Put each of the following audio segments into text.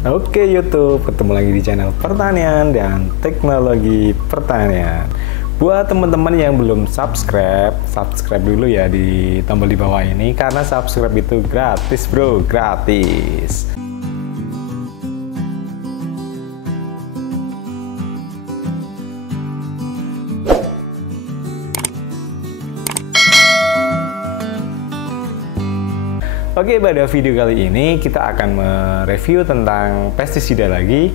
Oke YouTube, ketemu lagi di channel pertanian dan teknologi pertanian. Buat teman-teman yang belum subscribe dulu ya di tombol di bawah ini, karena subscribe itu gratis bro, gratis. Oke, pada video kali ini kita akan mereview tentang pestisida lagi.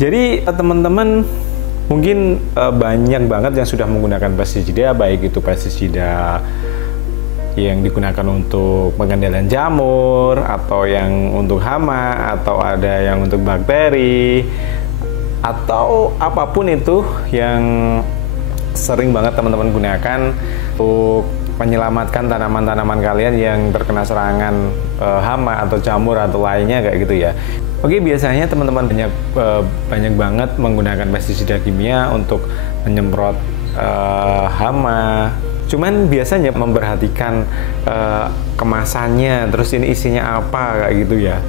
Jadi teman-teman mungkin banyak banget yang sudah menggunakan pestisida, baik itu pestisida yang digunakan untuk pengendalian jamur, atau yang untuk hama, atau ada yang untuk bakteri, atau apapun itu yang sering banget teman-teman gunakan untuk menyelamatkan tanaman-tanaman kalian yang terkena serangan hama atau jamur atau lainnya kayak gitu ya. Oke, biasanya teman-teman banyak banget menggunakan pestisida kimia untuk menyemprot hama. Cuman biasanya memperhatikan kemasannya, terus ini isinya apa kayak gitu ya.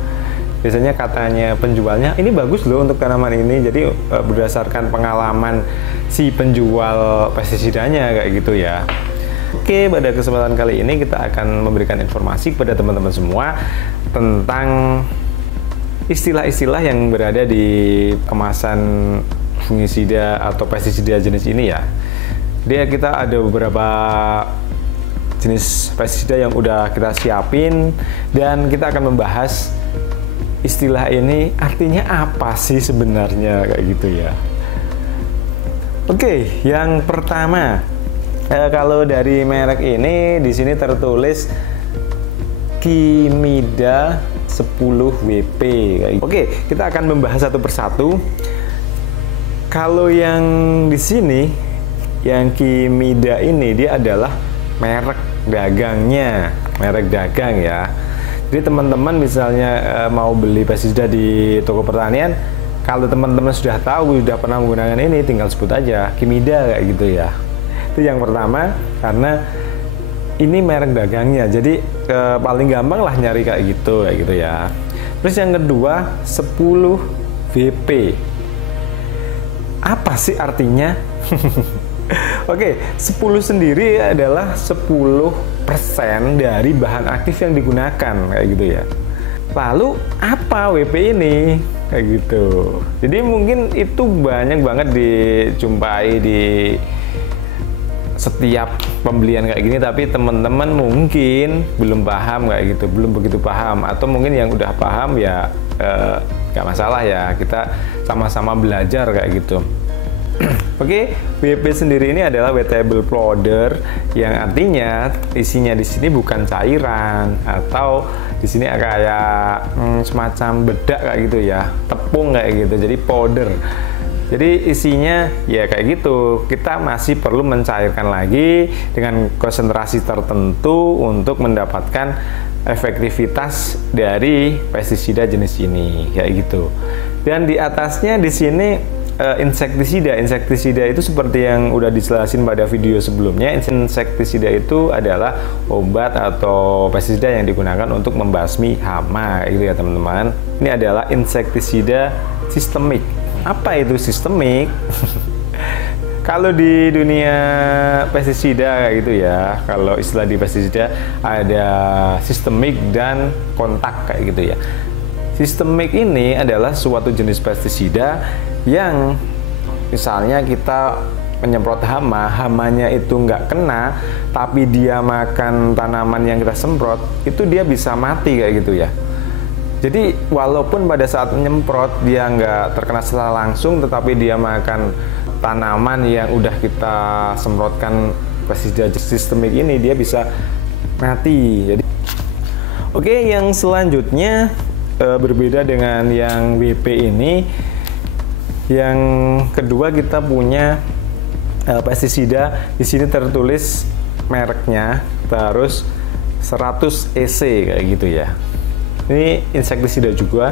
Biasanya katanya penjualnya ini bagus loh untuk tanaman ini, jadi berdasarkan pengalaman si penjual pestisidanya kayak gitu ya. Oke, pada kesempatan kali ini kita akan memberikan informasi kepada teman-teman semua tentang istilah-istilah yang berada di kemasan fungisida atau pestisida jenis ini ya. Jadi kita ada beberapa jenis pestisida yang udah kita siapin dan kita akan membahas istilah ini artinya apa sih sebenarnya kayak gitu ya. Oke, yang pertama, kalau dari merek ini di sini tertulis Kimida 10WP. Oke, kita akan membahas satu persatu. Kalau yang di sini, yang Kimida ini dia adalah merek dagangnya, merek dagang ya. Jadi teman-teman misalnya mau beli pestisida di toko pertanian, kalau teman-teman sudah tahu, sudah pernah menggunakan ini, tinggal sebut aja Kimida kayak gitu ya. Itu yang pertama, karena ini merek dagangnya, jadi paling gampang lah nyari kayak gitu ya. Terus yang kedua 10WP, apa sih artinya? Oke, 10 sendiri adalah 10% dari bahan aktif yang digunakan kayak gitu ya. Lalu apa WP ini? Kayak gitu. Jadi mungkin itu banyak banget dijumpai di setiap pembelian kayak gini, tapi teman-teman mungkin belum paham kayak gitu, belum begitu paham, atau mungkin yang udah paham ya nggak masalah ya, kita sama-sama belajar kayak gitu. Oke, WP sendiri ini adalah wettable powder, yang artinya isinya di sini bukan cairan, atau di sini kayak semacam bedak kayak gitu ya, tepung kayak gitu, jadi powder. Jadi isinya ya kayak gitu, kita masih perlu mencairkan lagi dengan konsentrasi tertentu untuk mendapatkan efektivitas dari pestisida jenis ini kayak gitu. Dan di atasnya di sini insektisida. Insektisida itu seperti yang udah dijelasin pada video sebelumnya, insektisida itu adalah obat atau pestisida yang digunakan untuk membasmi hama gitu ya teman-teman. Ini adalah insektisida sistemik. Apa itu sistemik? Kalau di dunia pestisida kayak gitu ya, kalau istilah di pestisida ada sistemik dan kontak kayak gitu ya. Sistemik ini adalah suatu jenis pestisida yang misalnya kita menyemprot hama, hamanya itu nggak kena, tapi dia makan tanaman yang kita semprot, itu dia bisa mati kayak gitu ya. Jadi walaupun pada saat menyemprot dia nggak terkena secara langsung, tetapi dia makan tanaman yang udah kita semprotkan pestisida sistemik ini, dia bisa mati. Jadi, oke, yang selanjutnya berbeda dengan yang WP ini. Yang kedua kita punya pestisida, di sini tertulis mereknya, terus 100 EC kayak gitu ya. Ini insektisida juga.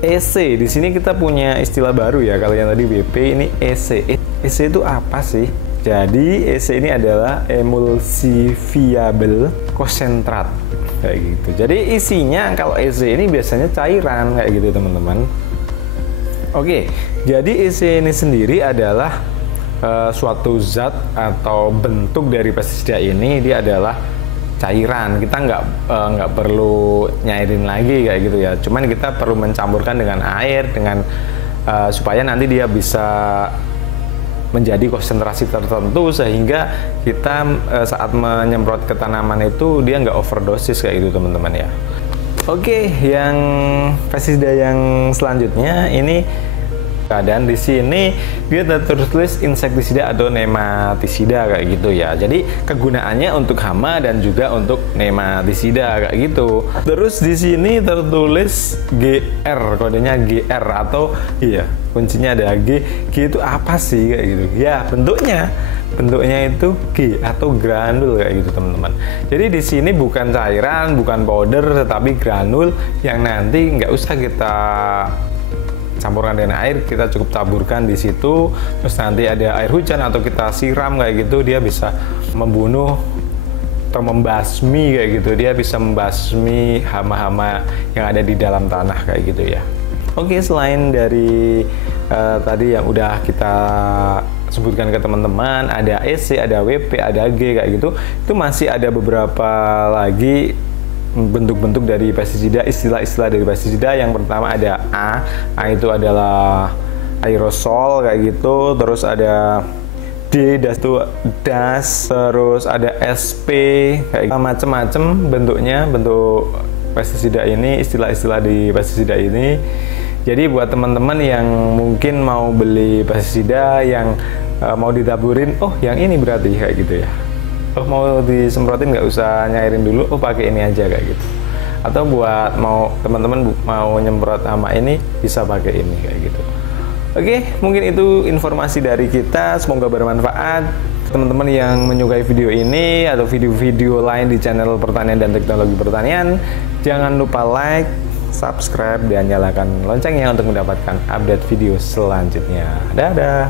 EC di sini kita punya istilah baru ya. Kalau yang tadi WP, ini EC. EC itu apa sih? Jadi EC ini adalah emulsifiable konsentrat kayak gitu. Jadi isinya kalau EC ini biasanya cairan kayak gitu teman-teman. Oke, jadi EC ini sendiri adalah suatu zat atau bentuk dari pestisida ini, dia adalah cairan. Kita nggak perlu nyairin lagi kayak gitu ya. Cuman kita perlu mencampurkan dengan air dengan supaya nanti dia bisa menjadi konsentrasi tertentu sehingga kita saat menyemprot ke tanaman itu dia nggak overdosis kayak gitu teman-teman ya. Oke, yang pestisida yang selanjutnya ini keadaan di sini dia tertulis insektisida atau nematisida kayak gitu ya. Jadi kegunaannya untuk hama dan juga untuk nematisida kayak gitu. Terus di sini tertulis GR, kodenya GR atau iya kuncinya ada G. G itu apa sih kayak gitu? Ya bentuknya itu G atau granul kayak gitu teman-teman. Jadi di sini bukan cairan, bukan powder, tetapi granul yang nanti nggak usah kita campurkan dengan air, kita cukup taburkan di situ. Terus nanti ada air hujan atau kita siram kayak gitu, dia bisa membunuh atau membasmi kayak gitu. Dia bisa membasmi hama-hama yang ada di dalam tanah kayak gitu ya. Oke, selain dari tadi yang udah kita sebutkan ke teman-teman, ada EC, ada WP, ada G kayak gitu. Itu masih ada beberapa lagi bentuk-bentuk dari pestisida, istilah-istilah dari pestisida. Yang pertama ada A itu adalah aerosol kayak gitu. Terus ada D, das, terus ada SP, kayak macam-macam bentuknya, bentuk pestisida ini, istilah-istilah di pestisida ini. Jadi buat teman-teman yang mungkin mau beli pestisida yang mau ditaburin, oh yang ini berarti kayak gitu ya. Oh mau disemprotin nggak usah nyairin dulu, oh pakai ini aja kayak gitu. Atau buat mau teman-teman mau nyemprot hama ini bisa pakai ini kayak gitu. Oke, mungkin itu informasi dari kita, semoga bermanfaat. Teman-teman yang menyukai video ini atau video-video lain di channel pertanian dan teknologi pertanian, jangan lupa like, subscribe, dan nyalakan loncengnya untuk mendapatkan update video selanjutnya. Dadah.